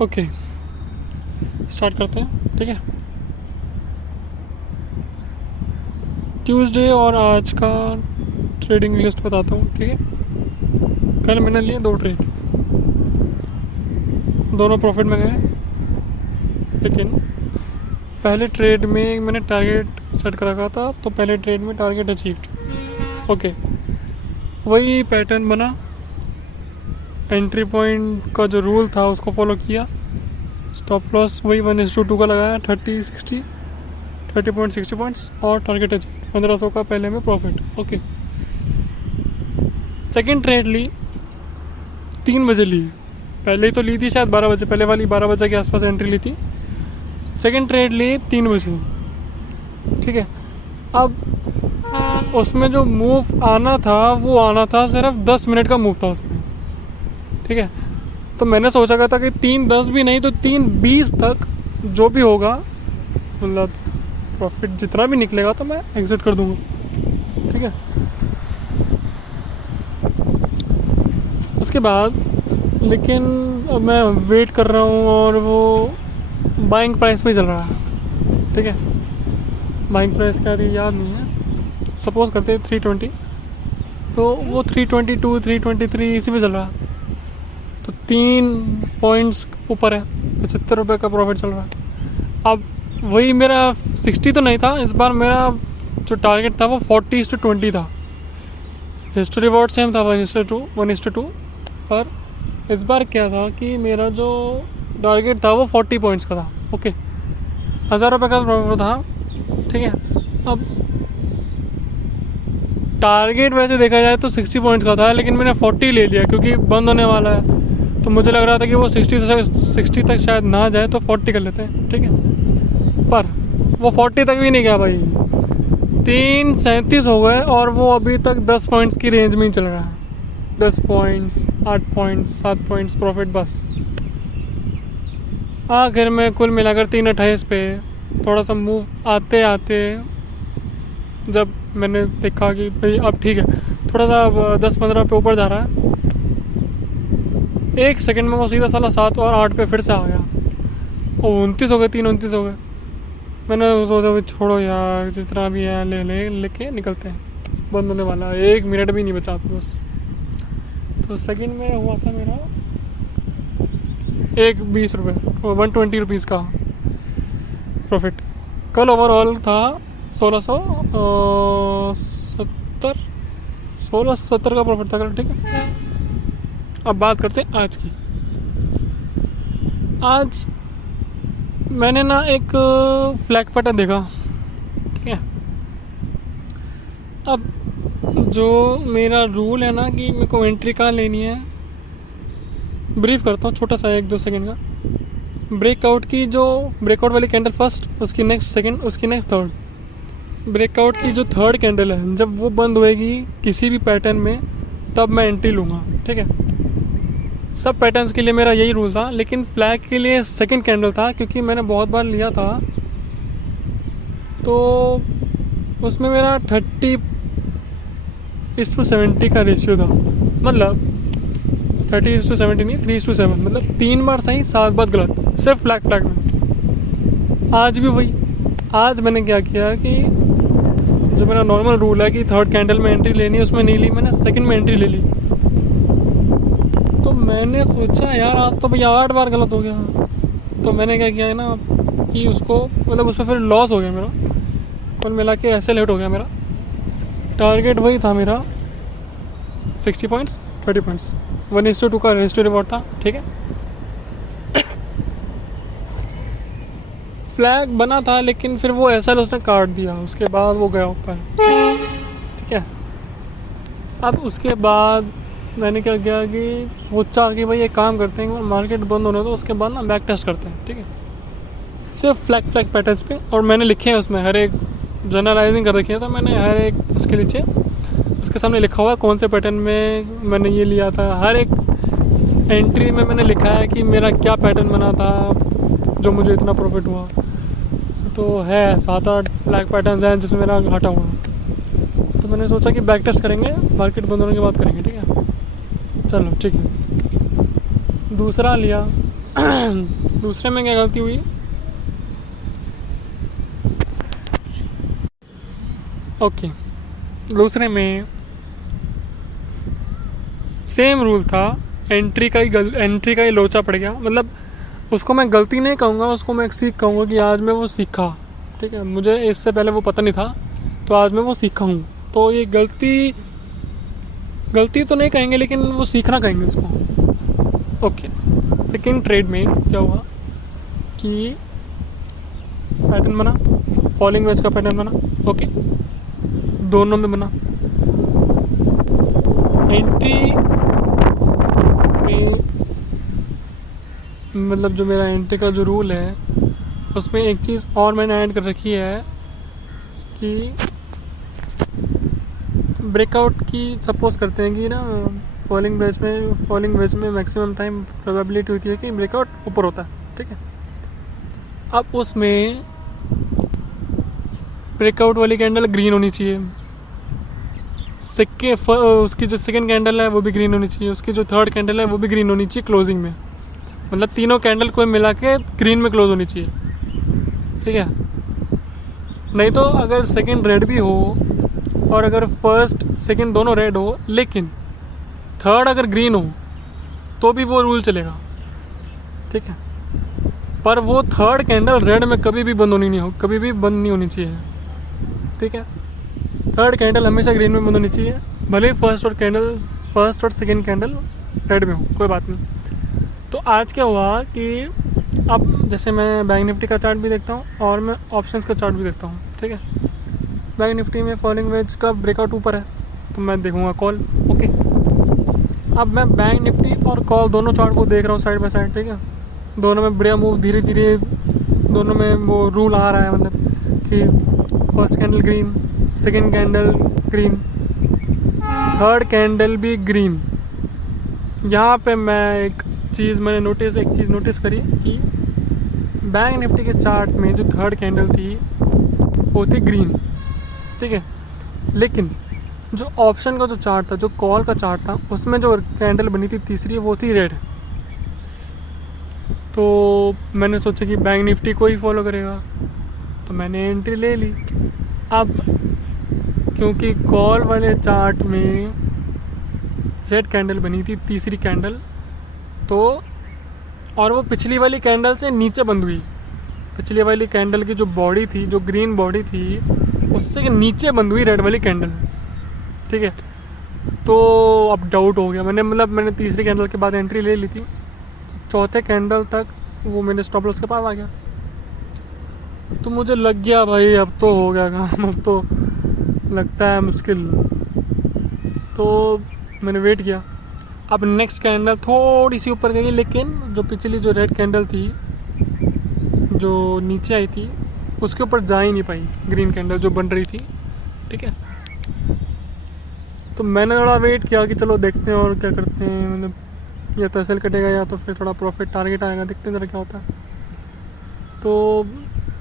Okay, start करते हैं। ठीक है, ट्यूसडे और आज का ट्रेडिंग लिस्ट बताता हूँ। ठीक है, कल मैंने लिए 2 ट्रेड, दोनों प्रॉफिट में गए, लेकिन पहले ट्रेड में मैंने टारगेट सेट कर रखा था, तो पहले ट्रेड में टारगेट अचीव्ड। ओके, वही पैटर्न बना, एंट्री पॉइंट का जो रूल था उसको फॉलो किया, स्टॉप लॉस वही 1:2 का लगाया, 30 पॉइंट्स और टारगेट अचीव 1500 का पहले में प्रॉफिट। ओके, सेकंड ट्रेड ली 3 बजे ली, पहले ही तो ली थी शायद 12 बजे, पहले वाली 12 बजे के आसपास एंट्री ली थी। सेकंड ट्रेड ली 3 बजे। ठीक है, अब उसमें जो मूव आना था वो आना था, सिर्फ 10 मिनट का मूव था उसमें। ठीक है, तो मैंने सोचा था कि 3:10 भी नहीं तो 3:20 तक जो भी होगा, मतलब प्रॉफिट जितना भी निकलेगा तो मैं एग्जिट कर दूंगा। ठीक है, उसके बाद लेकिन अब मैं वेट कर रहा हूँ और वो बाइंग प्राइस पे चल रहा है। ठीक है, बाइंग प्राइस क्या थी याद नहीं है, सपोज करते 320, तो वो 322 323 इसी पे चल रहा है, तो 3 पॉइंट्स ऊपर है, 75 रुपये का प्रॉफिट चल रहा है। अब वही मेरा 60 तो नहीं था, इस बार मेरा जो टारगेट था वो 40:20 था। रिस्क टू रिवॉर्ड सेम था 1:2, पर इस बार क्या था कि मेरा जो टारगेट था वो 40 पॉइंट्स का था। ओके, 1000 रुपये का प्रॉफिट था। ठीक है, अब टारगेट वैसे देखा जाए तो 60 पॉइंट्स का था, लेकिन मैंने 40 ले लिया क्योंकि बंद होने वाला है, तो मुझे लग रहा था कि वो 60 तक शायद ना जाए, तो 40 कर लेते हैं। ठीक है, पर वो 40 तक भी नहीं गया भाई, 3:37 हो गए और वो अभी तक 10 पॉइंट्स की रेंज में ही चल रहा है। 10 पॉइंट्स, 8 पॉइंट्स, 7 पॉइंट्स प्रॉफिट बस। आखिर में कुल मिलाकर 3:28 पे थोड़ा सा मूव आते आते जब मैंने देखा कि भाई अब ठीक है, थोड़ा सा 10-15 पे ऊपर जा रहा है, 1 सेकंड में वो सीधा साला 7 और 8 पे फिर से आ गया, और 29 हो गए, 3:29 हो गए। मैंने सोचा भाई छोड़ो यार, जितना भी है लेके निकलते हैं, बंद होने वाला है, 1 मिनट भी नहीं बचा बस। तो सेकंड में हुआ था मेरा 20 रुपये, 120 रुपीज़ का प्रॉफिट। कल ओवरऑल था 1670 का प्रॉफिट था कल। ठीक है, अब बात करते हैं आज की। आज मैंने ना एक फ्लैग पैटर्न देखा। ठीक है, अब जो मेरा रूल है ना कि मेरे को एंट्री कहाँ लेनी है, ब्रीफ करता हूँ छोटा सा 1-2 सेकंड का। ब्रेकआउट वाली कैंडल फर्स्ट, उसकी नेक्स्ट सेकंड, उसकी नेक्स्ट थर्ड। ब्रेकआउट की जो थर्ड कैंडल है, जब वो बंद होएगी किसी भी पैटर्न में, तब मैं एंट्री लूँगा। ठीक है, सब पैटर्न्स के लिए मेरा यही रूल था, लेकिन फ्लैग के लिए सेकंड कैंडल था, क्योंकि मैंने बहुत बार लिया था, तो उसमें मेरा 30:70 का रेशियो था। मतलब 30:70 नहीं, 3:7, मतलब 3 बार सही 7 बार गलत, सिर्फ फ्लैग में। आज भी वही, आज मैंने क्या किया कि जो मेरा नॉर्मल रूल है कि थर्ड कैंडल में एंट्री लेनी है, उसमें नहीं ली, मैंने सेकंड में एंट्री ले ली। तो मैंने सोचा यार आज तो भैया 8 बार गलत हो गया, तो मैंने क्या किया है ना कि उसको, मतलब उसमें फिर लॉस हो गया मेरा, कुल मिला के ऐसे लेट हो गया मेरा। टारगेट वही था मेरा 60 पॉइंट्स, 30 पॉइंट्स, 1:2 का रिस्क टू रिवॉर्ड था। ठीक है, फ्लैग बना था, लेकिन फिर वो ऐसा उसने काट दिया, उसके बाद वो गया ऊपर। ठीक है, अब उसके बाद मैंने क्या किया कि सोचा कि भाई एक काम करते हैं, मार्केट बंद होने दो, उसके बाद ना बैक टेस्ट करते हैं। ठीक है, सिर्फ फ्लैग पैटर्न्स पे, और मैंने लिखे हैं उसमें हर एक, जनरलाइजिंग कर रखी है, तो मैंने हर एक उसके नीचे उसके सामने लिखा हुआ है कौन से पैटर्न में मैंने ये लिया था। हर एक एंट्री में मैंने लिखा है कि मेरा क्या पैटर्न बना था जो मुझे इतना प्रॉफिट हुआ। तो है 7-8 फ्लैग पैटर्न्स हैं जिसमें मेरा घाटा हुआ। तो मैंने सोचा कि बैक टेस्ट करेंगे, मार्केट बंद होने के बाद करेंगे। ठीक है, चलो ठीक है। दूसरा लिया दूसरे में क्या गलती हुई, ओके, दूसरे में सेम रूल था, एंट्री का ही लोचा पड़ गया। मतलब उसको मैं गलती नहीं कहूँगा, उसको मैं एक सीख कहूँगा कि आज मैं वो सीखा। ठीक है, मुझे इससे पहले वो पता नहीं था, तो आज मैं वो सीखा हूँ। तो ये गलती तो नहीं कहेंगे, लेकिन वो सीखना कहेंगे उसको। ओके, सेकेंड ट्रेड में क्या हुआ कि पैटर्न बना, फॉलिंग वेज का पैटर्न बना। ओके, दोनों में बना। एंट्री में मतलब जो मेरा एंट्री का जो रूल है, उसमें एक चीज़ और मैंने ऐड कर रखी है कि ब्रेकआउट की सपोज करते हैं कि ना फॉलिंग वेज में मैक्सिमम टाइम प्रोबेबिलिटी होती है कि ब्रेकआउट ऊपर होता है। ठीक है, अब उसमें ब्रेकआउट वाली कैंडल ग्रीन होनी चाहिए, उसकी जो सेकंड कैंडल है वो भी ग्रीन होनी चाहिए, उसकी जो थर्ड कैंडल है वो भी ग्रीन होनी चाहिए क्लोजिंग में। मतलब तीनों कैंडल को मिला के ग्रीन में क्लोज होनी चाहिए। ठीक है, नहीं तो अगर सेकंड रेड भी हो और अगर फर्स्ट सेकंड दोनों रेड हो लेकिन थर्ड अगर ग्रीन हो तो भी वो रूल चलेगा। ठीक है, पर वो थर्ड कैंडल रेड में कभी भी बंद नहीं होनी चाहिए। ठीक है, थर्ड कैंडल हमेशा ग्रीन में बंद होनी चाहिए, भले फर्स्ट और सेकंड कैंडल रेड में हो, कोई बात नहीं। तो आज क्या हुआ कि अब जैसे मैं बैंक निफ्टी का चार्ट भी देखता हूँ और मैं ऑप्शंस का चार्ट भी देखता हूँ। ठीक है, बैंक निफ्टी में फॉलिंग वेज का ब्रेकआउट ऊपर है तो मैं देखूँगा कॉल। ओके, अब मैं बैंक निफ्टी और कॉल दोनों चार्ट को देख रहा हूँ साइड बाय साइड। ठीक है, दोनों में बढ़िया मूव, धीरे धीरे दोनों में वो रूल आ रहा है, मतलब कि first candle green, second candle green, third candle भी ग्रीन। यहाँ पे एक चीज़ नोटिस करी कि बैंक निफ्टी के चार्ट में जो थर्ड कैंडल थी वो थी ग्रीन। ठीक है, लेकिन जो ऑप्शन का जो चार्ट था, जो कॉल का चार्ट था, उसमें जो कैंडल बनी थी तीसरी वो थी रेड। तो मैंने सोचा कि बैंक निफ्टी को ही फॉलो करेगा, तो मैंने एंट्री ले ली। अब क्योंकि कॉल वाले चार्ट में रेड कैंडल बनी थी तीसरी कैंडल, तो और वो पिछली वाली कैंडल से नीचे बंद हुई। पिछली वाली कैंडल की जो बॉडी थी, जो ग्रीन बॉडी थी, उससे नीचे बंद हुई रेड वाली कैंडल। ठीक है, तो अब डाउट हो गया। मैंने तीसरी कैंडल के बाद एंट्री ले ली थी, चौथे कैंडल तक वो मेरे स्टॉप लॉस के पास आ गया। तो मुझे लग गया भाई अब तो हो गया काम, अब तो लगता है मुश्किल। तो मैंने वेट किया। अब नेक्स्ट कैंडल थोड़ी सी ऊपर गई, लेकिन जो पिछली जो रेड कैंडल थी जो नीचे आई थी उसके ऊपर जा ही नहीं पाई ग्रीन कैंडल जो बन रही थी। ठीक है, तो मैंने थोड़ा वेट किया कि चलो देखते हैं और क्या करते हैं, मतलब या तो एसएल कटेगा या तो फिर थोड़ा प्रॉफिट टारगेट आएगा, देखते हैं जरा क्या होता है। तो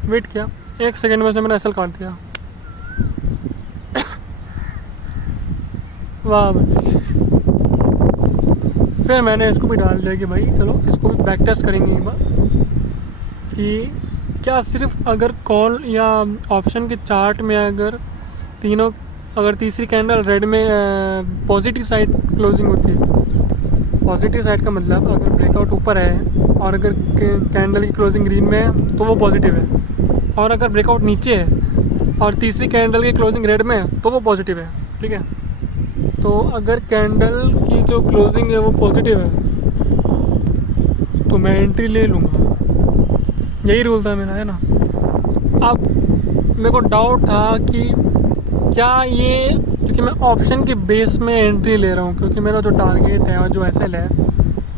वेट किया, 1 सेकेंड में से मैंने एसएल काट दिया। वाह भाई, फिर मैंने इसको भी डाल दिया कि भाई चलो इसको भी बैक टेस्ट करेंगे एक बार कि क्या सिर्फ अगर कॉल या ऑप्शन के चार्ट में अगर तीसरी कैंडल रेड में पॉजिटिव साइड क्लोजिंग होती है। पॉजिटिव साइड का मतलब अगर ब्रेकआउट ऊपर है और अगर कैंडल की क्लोजिंग ग्रीन में है तो वो पॉजिटिव है, और अगर ब्रेकआउट नीचे है और तीसरी कैंडल की क्लोजिंग रेड में है तो वो पॉजिटिव है। ठीक है, तो अगर कैंडल की जो क्लोजिंग है वो पॉजिटिव है तो मैं एंट्री ले लूँगा, यही रूल था मेरा, है ना। अब मेरे को डाउट था कि क्या ये, क्योंकि मैं ऑप्शन के बेस में एंट्री ले रहा हूँ, क्योंकि मेरा जो टारगेट है और जो एसएल है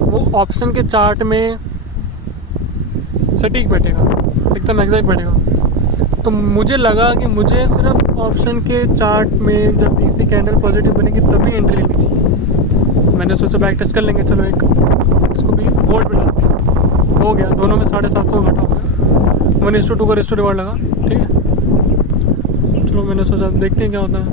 वो ऑप्शन के चार्ट में सटीक बैठेगा, एकदम एग्जैक्ट बैठेगा। तो मुझे लगा कि मुझे सिर्फ ऑप्शन के चार्ट में जब तीसरी कैंडल पॉजिटिव बनेगी तभी एंट्री लेनी चाहिए। मैंने सोचा बैक टेस्ट कर लेंगे, चलो इसको भी होल्ड पे डालते हैं। हो गया, दोनों में 750 घटा हो गया, 1:2 का रेशियो डिवाइड लगा। ठीक है, चलो मैंने सोचा देखते हैं क्या होता है।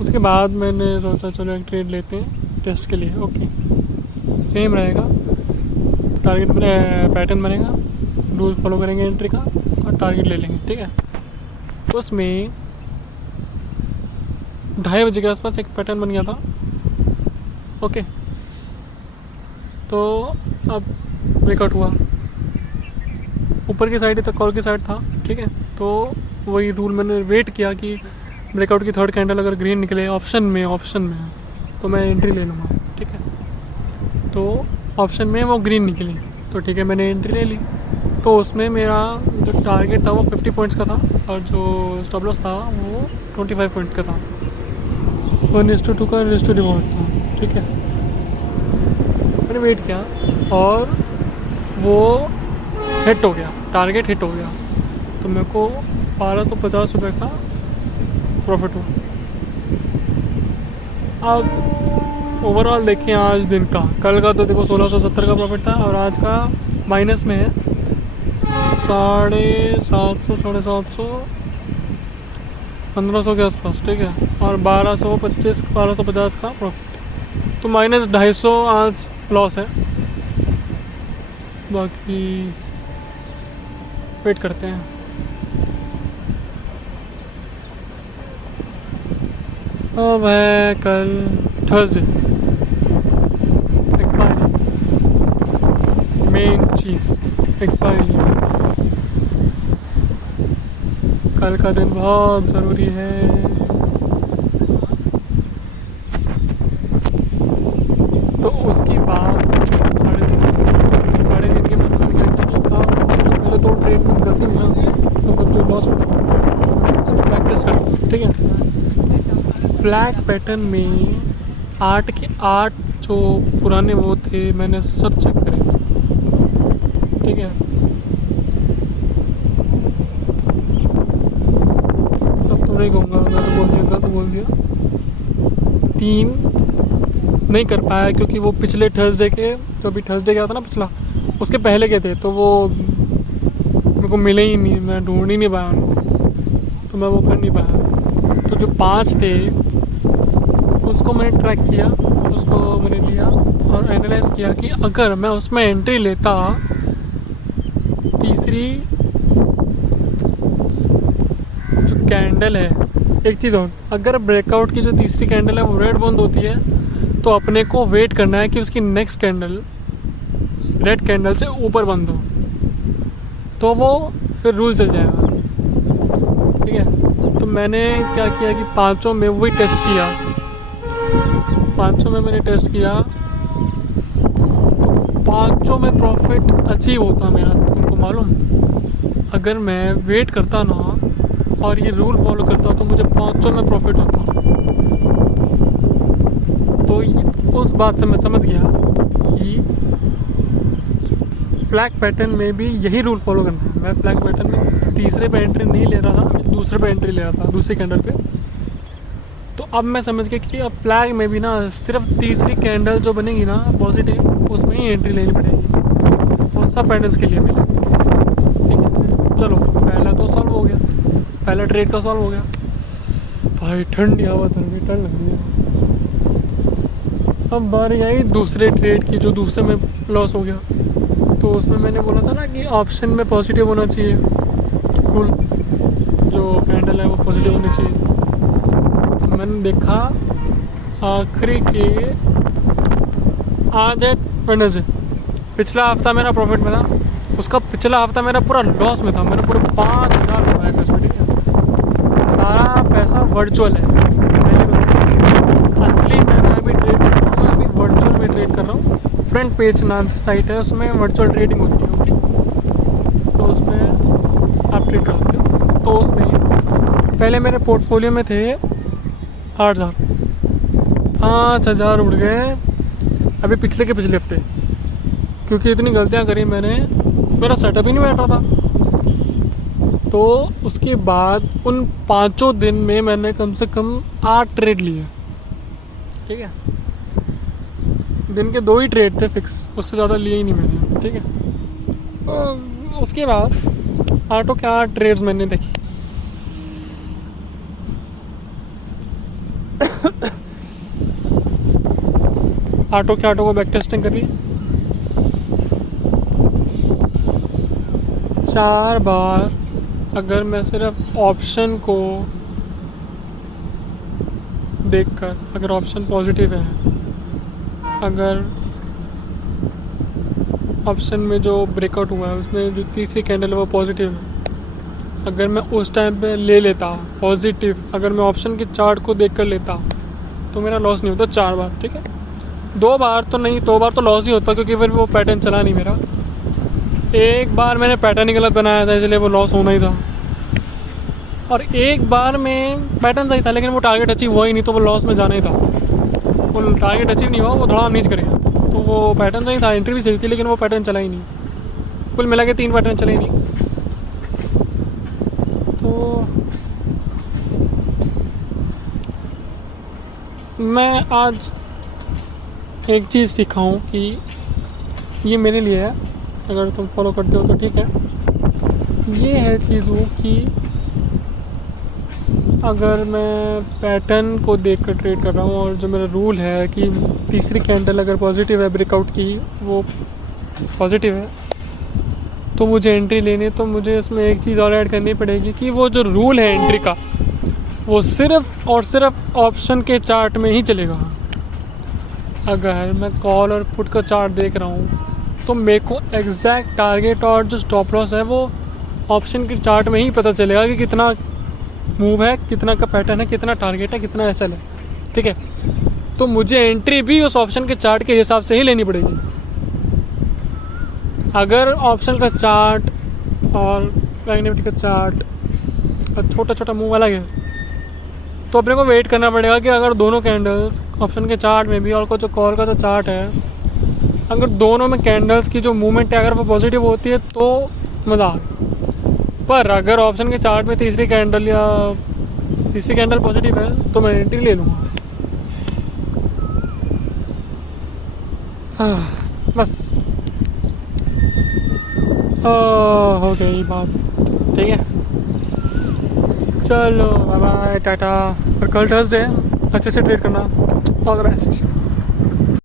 उसके बाद मैंने सोचा चलो एक ट्रेड लेते हैं टेस्ट के लिए। ओके, सेम रहेगा, टारगेट पैटर्न बनेगा, रूल फॉलो करेंगे एंट्री का और टारगेट ले लेंगे, ठीक है। उसमें 2:30 बजे के आसपास एक पैटर्न बन गया था, ओके। तो अब ब्रेकआउट हुआ, ऊपर की साइड तक कॉल की साइड था, ठीक है। तो वही रूल मैंने वेट किया कि ब्रेकआउट की थर्ड कैंडल अगर ग्रीन निकले ऑप्शन में तो मैं एंट्री ले लूँगा, ठीक है। तो ऑप्शन में वो ग्रीन निकली, तो ठीक है मैंने एंट्री ले ली। तो उसमें मेरा जो टारगेट था वो 50 पॉइंट्स का था और जो स्टॉप लॉस था वो 25 पॉइंट का था। 1:2 का रिस्क रिवॉर्ड था, ठीक है। मैंने वेट किया और वो हिट हो गया, टारगेट हिट हो गया, तो मेरे को 1250 रुपये का प्रॉफिट हुआ। अब ओवरऑल देखें आज दिन का, कल का तो देखो 1670 का प्रॉफिट था और आज का माइनस में है 750 750 1500 के आसपास, ठीक है। और 1250 का प्रॉफिट, तो -250 आज लॉस है। बाकी वेट करते हैं। अब है कल थर्सडे, एक्सपायरी, मेन चीज़ एक्सपायरी। कल का दिन बहुत ज़रूरी है। तो उसके बाद 3:30 के बाद मैंने क्या किया था, पहले तो ट्रेड में गलती हुई ना, तो जो लॉस होता है उसकी प्रैक्टिस कर, ठीक है। फ्लैग पैटर्न में 8 के 8 जो पुराने वो थे मैंने सब चेक करे, ठीक है। सब तो नहीं कहूँगा, मैं तो बोल दिया 3 नहीं कर पाया क्योंकि वो पिछले थर्सडे के, जो अभी थर्सडे गया था ना पिछला, उसके पहले के थे, तो वो मेरे को मिले ही नहीं, मैं ढूंढ ही नहीं पाया उनको, तो मैं वो कर नहीं पाया। तो जो 5 थे उसको मैंने ट्रैक किया, उसको मैंने लिया और एनालाइज किया कि अगर मैं उसमें एंट्री लेता, तीसरी जो कैंडल है, एक चीज़ और, अगर ब्रेकआउट की जो तीसरी कैंडल है वो रेड बंद होती है तो अपने को वेट करना है कि उसकी नेक्स्ट कैंडल रेड कैंडल से ऊपर बंद हो, तो वो फिर रूल चल जाएगा, ठीक है। तो मैंने क्या किया कि 5 में वही टेस्ट किया, 5 में मैंने टेस्ट किया, 5 में प्रॉफिट अचीव होता मेरा, तुमको मालूम। अगर मैं वेट करता ना और ये रूल फॉलो करता तो मुझे 5 में प्रॉफिट होता। तो उस बात से मैं समझ गया कि फ्लैग पैटर्न में भी यही रूल फॉलो करना है। मैं फ्लैग पैटर्न में तीसरे पे एंट्री नहीं ले रहा था, दूसरे पे एंट्री ले रहा था, दूसरी कैंडल पे। तो अब मैं समझ गया कि अब फ्लैग में भी ना सिर्फ तीसरी कैंडल जो बनेगी ना पॉजिटिव, उसमें ही एंट्री लेनी पड़ेगी, वो सब पैटर्न्स के लिए मिलेगी, ठीक है। चलो पहला तो सॉल्व हो गया, पहला ट्रेड का सॉल्व हो गया। भाई ठंडी हवा चल रही, ठंड लग रही है। अब बारी आई दूसरे ट्रेड की, जो दूसरे में लॉस हो गया। तो उसमें मैंने बोला था ना कि ऑप्शन में पॉजिटिव होना चाहिए, फुल जो कैंडल है वो पॉजिटिव होनी चाहिए। तो मैंने देखा आखिरी के, आज है वेडनेसडे, पिछला हफ्ता मेरा प्रॉफिट में था, उसका पिछला हफ्ता मेरा पूरा लॉस में था। मैंने पूरे 5000 लगाए थे उसमें, ठीक है। सारा पैसा वर्चुअल है, असली में मैं अभी ट्रेड कर रहा हूँ, अभी वर्चुअल में ट्रेड कर रहा हूँ। फ्रंट पेज नाम से साइट है, उसमें वर्चुअल ट्रेडिंग होती है, ओके। तो उसमें आप ट्रेड कर सकते हो। तो उसमें पहले मेरे पोर्टफोलियो में थे 8000, 5000 उड़ गए अभी पिछले के पिछले हफ्ते, क्योंकि इतनी गलतियाँ करी मैंने, मेरा सेटअप ही नहीं बैठ रहा था। तो उसके बाद उन 5 दिन में मैंने कम से कम 8 ट्रेड लिए, ठीक है। दिन के 2 ही ट्रेड थे फिक्स, उससे ज़्यादा लिए ही नहीं मैंने, ठीक है। उसके बाद 8 के 8 ट्रेड्स मैंने देखे। आटो को बैक टेस्टिंग करी 4 बार। अगर मैं सिर्फ ऑप्शन को देखकर, अगर ऑप्शन पॉजिटिव है, अगर ऑप्शन में जो ब्रेकआउट हुआ है उसमें जो तीसरी कैंडल है वो पॉजिटिव है, अगर मैं उस टाइम पे ले लेता पॉजिटिव, अगर मैं ऑप्शन के चार्ट को देख कर लेता तो मेरा लॉस नहीं होता 4 बार। ठीक है, 2 बार तो नहीं, 2 बार तो लॉस ही होता क्योंकि फिर वो पैटर्न चला नहीं मेरा। एक बार मैंने पैटर्न ही गलत बनाया था इसलिए वो लॉस होना ही था, और एक बार में पैटर्न सही था लेकिन वो टारगेट अचीव हुआ ही नहीं तो वो लॉस में जाना ही था। वो टारगेट अचीव नहीं हुआ, वो थोड़ा नीच करेगा, तो वो पैटर्न सही था, एंट्री भी सही थी लेकिन वो पैटर्न चला ही नहीं। कुल मिला के 3 पैटर्न चले ही नहीं। तो मैं आज एक चीज़ सीखा हूँ कि ये मेरे लिए है, अगर तुम फॉलो करते हो तो ठीक है। ये है चीज़ वो कि अगर मैं पैटर्न को देख कर ट्रेड कर रहा हूँ और जो मेरा रूल है कि तीसरी कैंडल अगर पॉजिटिव है ब्रेकआउट की, वो पॉजिटिव है, तो मुझे एंट्री लेनी है, तो मुझे इसमें एक चीज़ और ऐड करनी पड़ेगी कि वो जो रूल है एंट्री का वो सिर्फ और सिर्फ ऑप्शन के चार्ट में ही चलेगा। अगर मैं कॉल और पुट का चार्ट देख रहा हूँ तो मेरे को एग्जैक्ट टारगेट और जो स्टॉप लॉस है वो ऑप्शन के चार्ट में ही पता चलेगा कि कितना मूव है, कितना का पैटर्न है, कितना टारगेट है, कितना एसएल है। ठीक है, तो मुझे एंट्री भी उस ऑप्शन के चार्ट के हिसाब से ही लेनी पड़ेगी। अगर ऑप्शन का चार्ट और बैंक निफ्टी का चार्ट और छोटा छोटा मूव अलग है तो अपने को वेट करना पड़ेगा कि अगर दोनों कैंडल्स ऑप्शन के चार्ट में भी और जो कॉल का जो चार्ट है, अगर दोनों में कैंडल्स की जो मूवमेंट है अगर वो पॉजिटिव होती है तो मज़ा आ गया। पर अगर ऑप्शन के चार्ट में तीसरी कैंडल पॉजिटिव है तो मैं एंट्री ले लूँगा। बस हो गई बात। ठीक है, चलो बाय बाय टाटा। और कल थर्सडे है, अच्छे से ट्रेड करना। All the best.